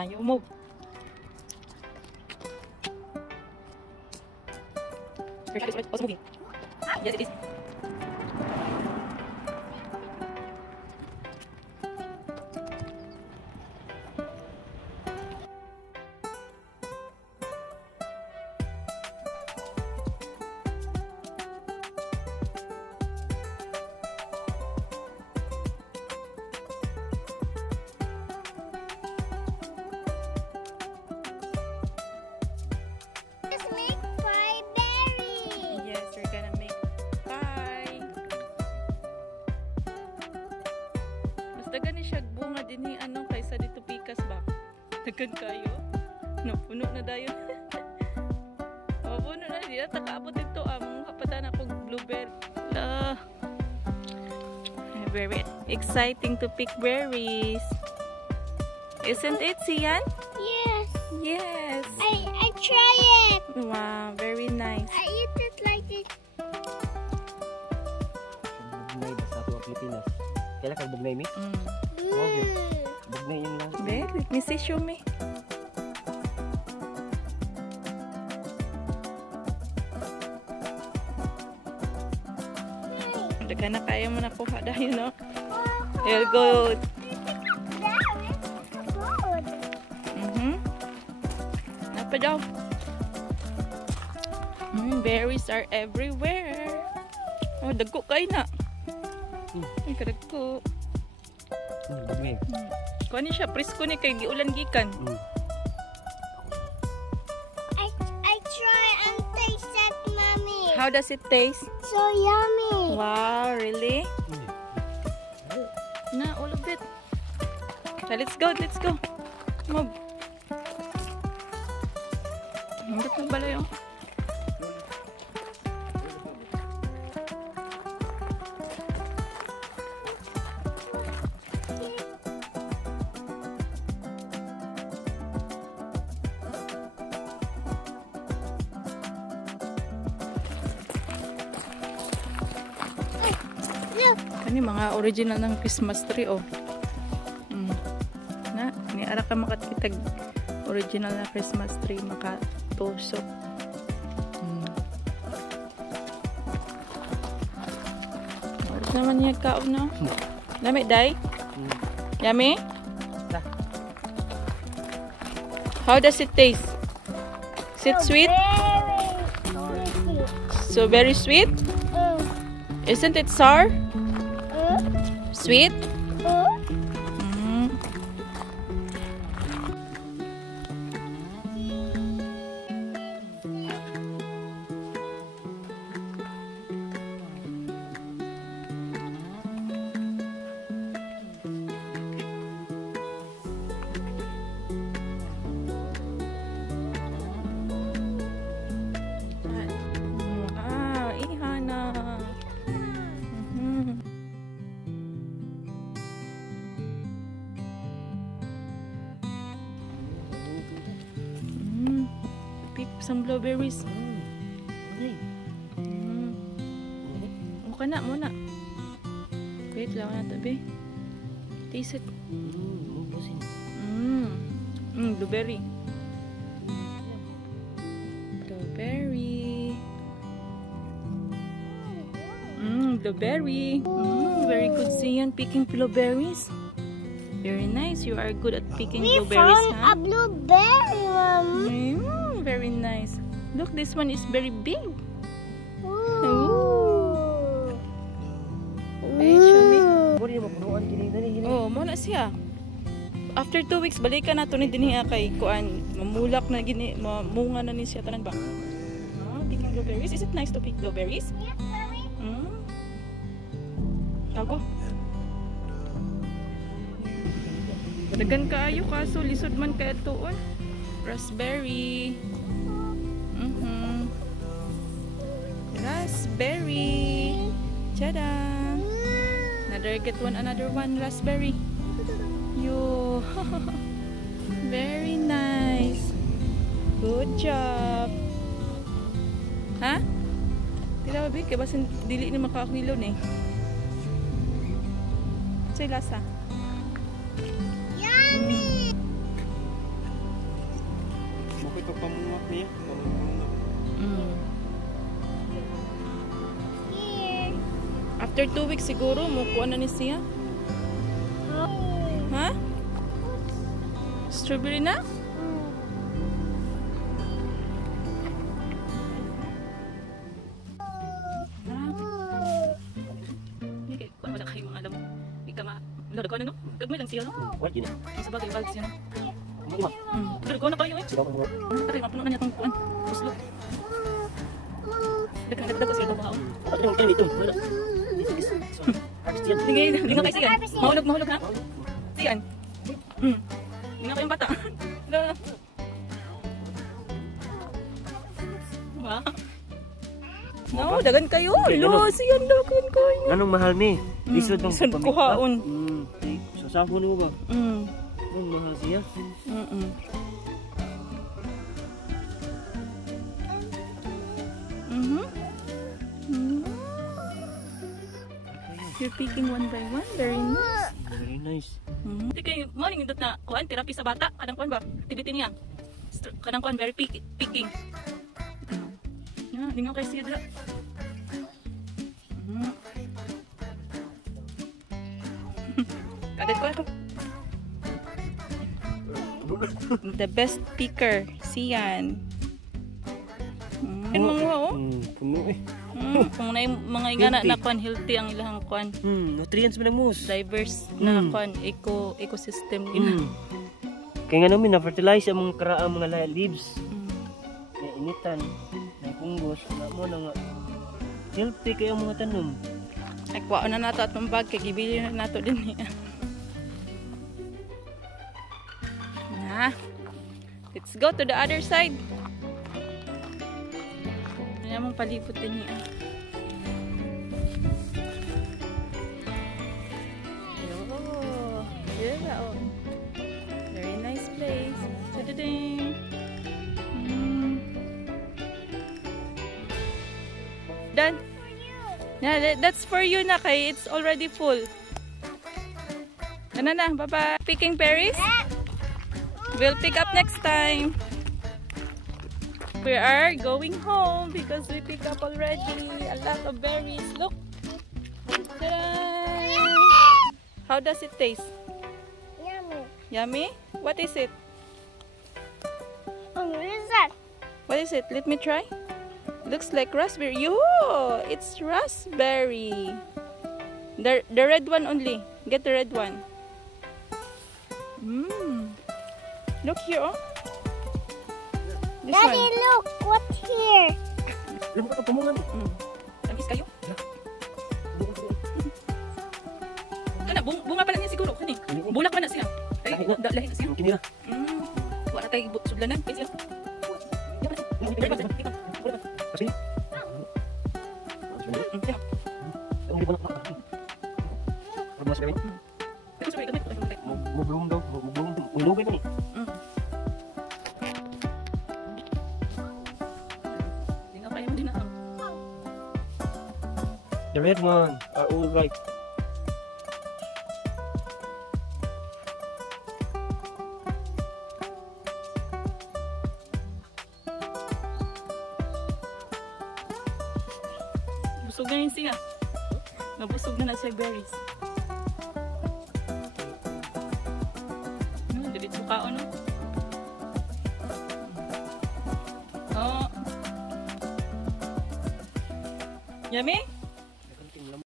tayo. Move. What's moving? Yes, it is. Dagan ni siya bunga din ni ano kaysa dito pikas ba? Dagan kayo. Napuno na dayon. Puno na diya takaabot dito ang kapatan ako blueberry. Very exciting to pick berries. Isn't it, Sian? Yes. Yes. I try it. Wow, very nice. I eat it like this. Bugnay ba sa ato ang Pilipinas? Kailan kag bugnay mi? Bugnay yung lang. Let me see, show me. Dagan na kaya mo na kuha dahil, no? You'll go. Napa daw? Berries are everywhere. Oh, dagko kayo na. Ay, kadagko. Bugnay. Kuha ni siya, presko ni kay giulan gikan. I try and taste it, Mommy. How does it taste? So yummy. Wow, really? Na, all of it. So, let's go, let's go. Move. Hinggat na bala yung. Kani mga original ng Christmas tree, oh. Na, ni ara ka makakitag original na Christmas tree makatusok. Ano naman niya kaon, no? Lami, day? Yummy? How does it taste? Is it sweet? So very sweet? Isn't it sour? Sweet? Ihana. Pick some blueberries. Mukha na muna. Wait lang na tabi. Taste it. Blueberry. Blueberry. Blueberry. Very good, Sian, picking blueberries. Very nice. You are good at picking blueberries, We found a blueberry, Mom. Very nice. Look, this one is very big. Ooh. Okay, show me. Oh, Oh, muna siya. After 2 weeks, balikan na ito ni Diniha kay Kuan. Mamulak na gini, mamunga na ni siya. Tanan ba? Picking blueberries. Is it nice to pick blueberries? Yes, Mommy. Ako. Dagan kaayo kaso lisod man kaya tuon. Raspberry. Raspberry. Tada! Another one raspberry. Yo. Very nice. Good job. Ha? Tila ba, kaya basin dili ni makakakilo ni. Sa'y lasa. Yummy! Mia. Here. After 2 weeks siguro, mukuha na ni siya. Ha? Strawberry na? Wala kayo mga alam. Hindi ka wala ko ano? Gagmay lang siya, no? What yun? Sa bagay, bald siya, no? Hindi ma. Wala ko na kayo, eh. Sigaw ko mo. Tari, mapuno na niya itong kuwan. Puslok. Dagdag ko siya ito mga Ano yung kailan ito? Wala. Hindi nga kayo siya. Mahulog ha? Siyan. Hindi nga kayong bata. Wow. No, dagan kayo. Lo, siyan dagan kayo. Anong mahal mi? Lisod bang Lisod kuhaon. Sasahon mo ba? Anong mahal siya? You're picking one by one. Very nice. Very nice. Hindi kayo, morning indot na kuan, therapy sa bata. Kanang kuan ba? Activity niya. Kanang kuan, very picking. Hindi nga kayo siya dala. Kagat ko ako. The best picker. Siyan. Yan mga oh. Puno eh. Kung na yung mga ingana na kuan, healthy ang ilang kuan. Nutrients mo lang mus. Diverse na kuan, ecosystem nila. Kaya nga namin na-fertilize ang mga karaang mga leaves. Na initan, na punggos, na mo na nga. Healthy kayo ang mga tanom. Ay, kuwaan na nato at bag, kaya gibili na nato din niya. Na, let's go to the other side. Kaya mong palibot din niya. Oh, yeah, oh. Very nice place. Ta-da-ding. Done. Yeah, that's for you na kay it's already full. Ano na, bye-bye. Picking berries? We'll pick up next time. We are going home because we pick up already a lot of berries. Look. Ta-da! How does it taste? Yummy. Yummy? What is it? What is that? What is it? Let me try. Looks like raspberry. Yoo! It's raspberry. The red one only. Get the red one. Look here, oh. This Daddy, one. look what's here. Alam mo ka pumungan. Tamis kayo? Kana, bunga pa lang niya siguro. Kani, bulak pa na siya. Ay, lahi na siya. Kini na. Wala tayo sudlanan. Kaya siya. Kasi? Ang di ba na? Mas kami? Mubulong daw. Mubulong. Ulugay na ni. The red one are all right. Busog na yun siya. Nabusog na siya berries. Dilit mo kaon, no? Oh. Yummy?